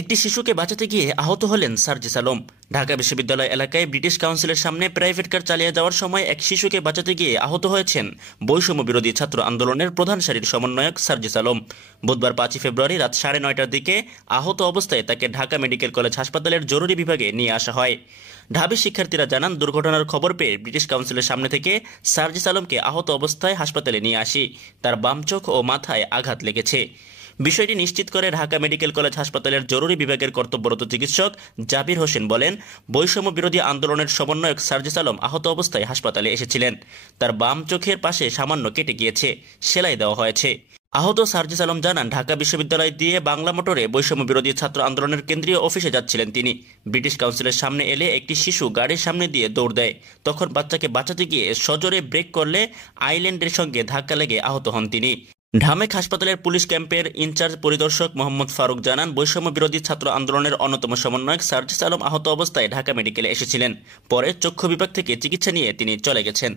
একটি শিশুকে বাঁচাতে গিয়ে আহত হলেন সার্জিস আলম। ঢাকা বিশ্ববিদ্যালয় এলাকায় ব্রিটিশ কাউন্সিলের সামনে প্রাইভেট কার চালিয়ে যাওয়ার সময় এক শিশুকে বাঁচাতে গিয়ে আহত হয়েছেন বৈষম্য বিরোধী ছাত্র আন্দোলনের প্রধান সারির সমন্বয়ক সার্জিস আলম। বুধবার 5 ফেব্রুয়ারি রাত 9:30টার দিকে আহত অবস্থায় তাকে ঢাকা মেডিকেল কলেজ হাসপাতালের জরুরি বিভাগে নিয়ে আসা হয়। ঢাবি শিক্ষার্থীরা জানান, দুর্ঘটনার খবর পেয়ে ব্রিটিশ কাউন্সিলের সামনে থেকে সার্জিস আলমকে আহত অবস্থায় হাসপাতালে নিয়ে আসি। তার বাম চোখ ও মাথায় আঘাত লেগেছে। বিষয়টি নিশ্চিত করে ঢাকা মেডিকেল কলেজ হাসপাতালের জরুরি বিভাগের কর্তব্যরত চিকিৎসক জাবির হোসেন বলেন, বৈষম্য বিরোধী আন্দোলনের সমন্বয়ক সার্জিস আলম আহত অবস্থায় হাসপাতালে এসেছিলেন। তার বাম চোখের পাশে সামান্য কেটে গিয়েছে, সেলাই দেওয়া হয়েছে। আহত সার্জিস আলম জানান, ঢাকা বিশ্ববিদ্যালয় দিয়ে বাংলা মোটরে বৈষম্য বিরোধী ছাত্র আন্দোলনের কেন্দ্রীয় অফিসে যাচ্ছিলেন তিনি। ব্রিটিশ কাউন্সিলের সামনে এলে একটি শিশু গাড়ির সামনে দিয়ে দৌড় দেয়। তখন বাচ্চাকে বাঁচাতে গিয়ে সজোরে ব্রেক করলে আইল্যান্ডের সঙ্গে ধাক্কা লেগে আহত হন তিনি। ঢামেক হাসপাতালের পুলিশ ক্যাম্পের ইনচার্জ পরিদর্শক মোহাম্মদ ফারুক জানান, বৈষম্য বিরোধী ছাত্র আন্দোলনের অন্যতম সমন্বয়ক সার্জিস আলম আহত অবস্থায় ঢাকা মেডিকেলে এসেছিলেন। পরে চক্ষু বিভাগ থেকে চিকিৎসা নিয়ে তিনি চলে গেছেন।